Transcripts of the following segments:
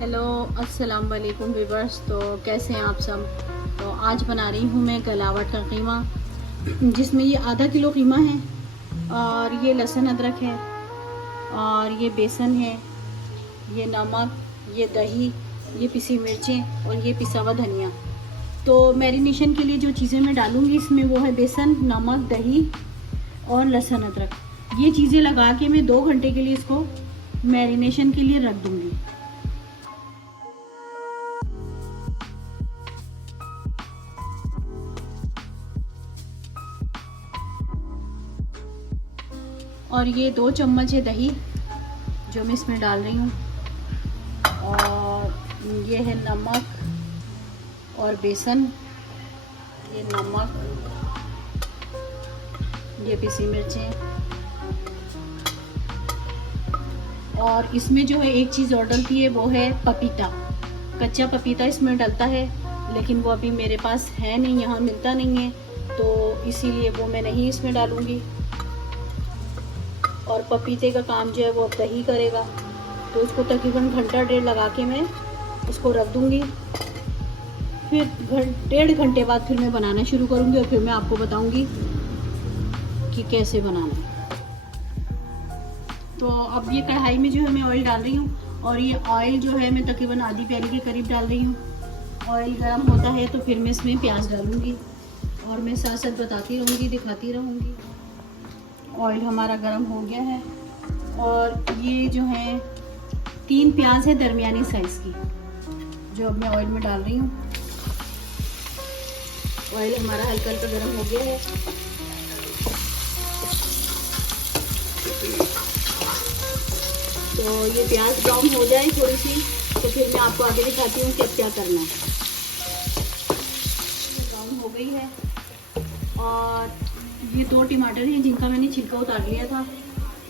Hello अस्सलाम वालेकुम viewers. तो कैसे हैं आप सब। तो आज बना रही हूँ मैं गलावट का कीमा, जिसमें ये आधा किलो कीमा है और ये लहसुन अदरक है और ये बेसन है, ये नमक, ये दही, ये पिसी मिर्चें और ये पिसा हुआ धनिया। तो मैरिनेशन के लिए जो चीज़ें मैं डालूँगी इसमें वो है बेसन, नमक, दही और लहसुन अदरक। ये चीज़ें लगा के मैं 2 घंटे के लिए इसको मैरिनेशन के लिए रख दूँगी। और ये 2 चम्मच है दही जो मैं इसमें डाल रही हूँ, और ये है नमक और बेसन, ये नमक, ये पिसी मिर्चें, और इसमें जो है एक चीज़ और डलती है वो है पपीता। कच्चा पपीता इसमें डलता है, लेकिन वो अभी मेरे पास है नहीं, यहाँ मिलता नहीं है, तो इसीलिए वो मैं नहीं इसमें डालूँगी। और पपीते का काम जो है वो अब दही करेगा, तो उसको तकरीबन घंटा डेढ़ लगा के मैं उसको रख दूँगी। फिर डेढ़ घंटे बाद फिर मैं बनाना शुरू करूँगी और फिर मैं आपको बताऊँगी कि कैसे बनाना है। तो अब ये कढ़ाई में जो है मैं ऑयल डाल रही हूँ, और ये ऑयल जो है मैं तकरीबन आधी प्याली के करीब डाल रही हूँ। ऑयल गर्म होता है तो फिर मैं इसमें प्याज डालूँगी और मैं साथ साथ बताती रहूँगी, दिखाती रहूँगी। ऑयल हमारा गर्म हो गया है, और ये जो है 3 प्याज है दरमियानी साइज़ की, जो अब मैं ऑयल में डाल रही हूँ। ऑयल हमारा हल्का हल्का गर्म हो गया है। तो ये प्याज ब्राउन हो जाए थोड़ी सी, तो फिर मैं आपको आगे दिखाती हूँ कि अब क्या करना है। ब्राउन हो गई है, और ये 2 टमाटर हैं जिनका मैंने छिलका उतार लिया था।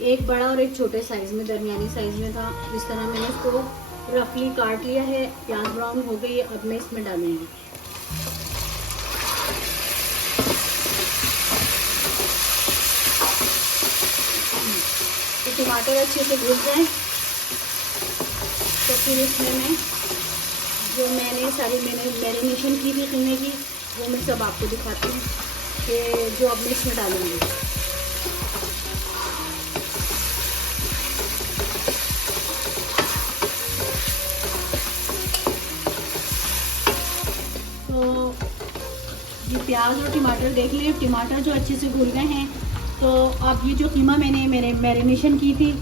एक बड़ा और एक छोटे साइज़ में, दरमियानी साइज़ में था। इस तरह मैंने इसको रफली काट लिया है। प्याज ब्राउन हो गई है, अब मैं इसमें डालूंगी। तो टमाटर अच्छे से भून जाए तो फिर इसमें मैं जो मैंने मैरिनेशन की थी कीमे की, वो मैं सब आपको दिखाती हूँ कि जो अब मैं इसमें डालूंगी। तो ये प्याज और टमाटर देख लिए, टमाटर जो अच्छे से घुल गए हैं। तो अब ये जो कीमा मैंने मैरिनेशन की थी,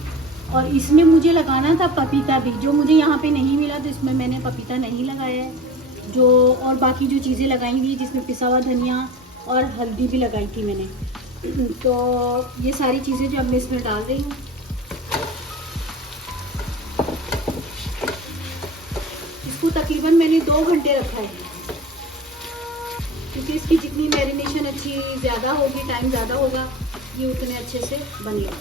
और इसमें मुझे लगाना था पपीता भी, जो मुझे यहाँ पे नहीं मिला, तो इसमें मैंने पपीता नहीं लगाया है। जो और बाकी जो चीज़ें लगाई थी, जिसमें पिसा हुआ धनिया और हल्दी भी लगाई थी मैंने। तो ये सारी चीज़ें जो अब मैं इसमें डाल रही हूँ। इसको तकरीबन मैंने 2 घंटे रखा है, क्योंकि इसकी जितनी मैरिनेशन अच्छी ज़्यादा होगी, टाइम ज़्यादा होगा, ये उतने अच्छे से बनेगा।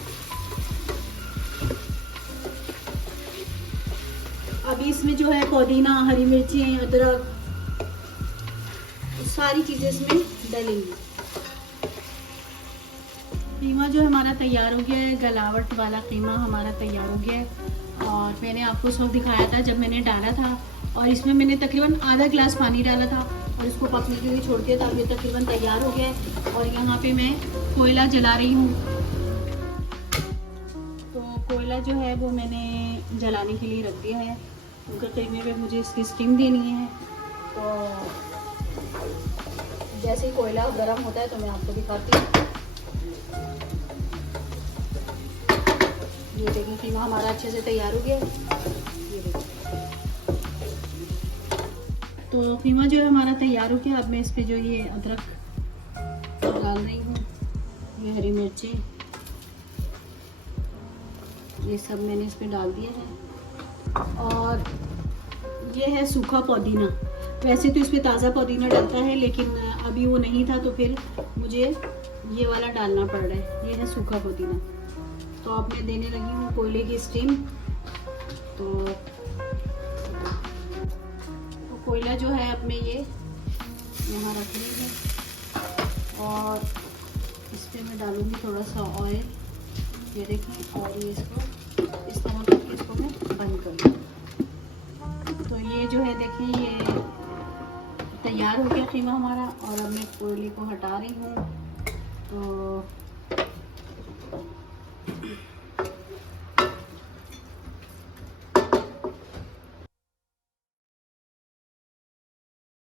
अभी इसमें जो है पुदीना, हरी मिर्चें, अदरक, सारी चीज़ें इसमें डालेंगी। कीमा जो हमारा तैयार हो गया है, गलावट वाला कीमा हमारा तैयार हो गया है। और मैंने आपको उस वक्त दिखाया था जब मैंने डाला था, और इसमें मैंने तकरीबन आधा गिलास पानी डाला था और इसको पकने के लिए छोड़ दिया था। अब ये तकरीबन तैयार हो गया है, और यहाँ पे मैं कोयला जला रही हूँ। तो कोयला जो है वो मैंने जलाने के लिए रख दिया है, क्योंकि कीमे पे मुझे इसकी स्टीम देनी है। तो जैसे ही कोयला गर्म होता है तो मैं आपको दिखाती हूँ। ये देखिए कीमा हमारा अच्छे से तैयार हो गया है। ये देखिए, तो कीमा जो है हमारा तैयार हो गया। अब मैं इस पे जो ये अदरक डाल रही हूँ, ये हरी मिर्चें, ये सब मैंने इस पे डाल दिया है। और ये है सूखा पुदीना। वैसे तो इस पे ताज़ा पुदीना डलता है, लेकिन अभी वो नहीं था, तो फिर मुझे ये वाला डालना पड़ रहा है। ये है सूखा पुदीना। तो अब मैं देने लगी हूँ कोयले की स्टीम। तो कोयला जो है अब मैं ये यहाँ रख रही हूँ, और इस पर मैं डालूँगी थोड़ा सा ऑयल। ये देखें, और ये इसको इस तरह करके इसको मैं बंद कर दूँ। है देखिए ये तैयार हो गया कीमा हमारा। और अब मैं कोयले को हटा रही हूँ। तो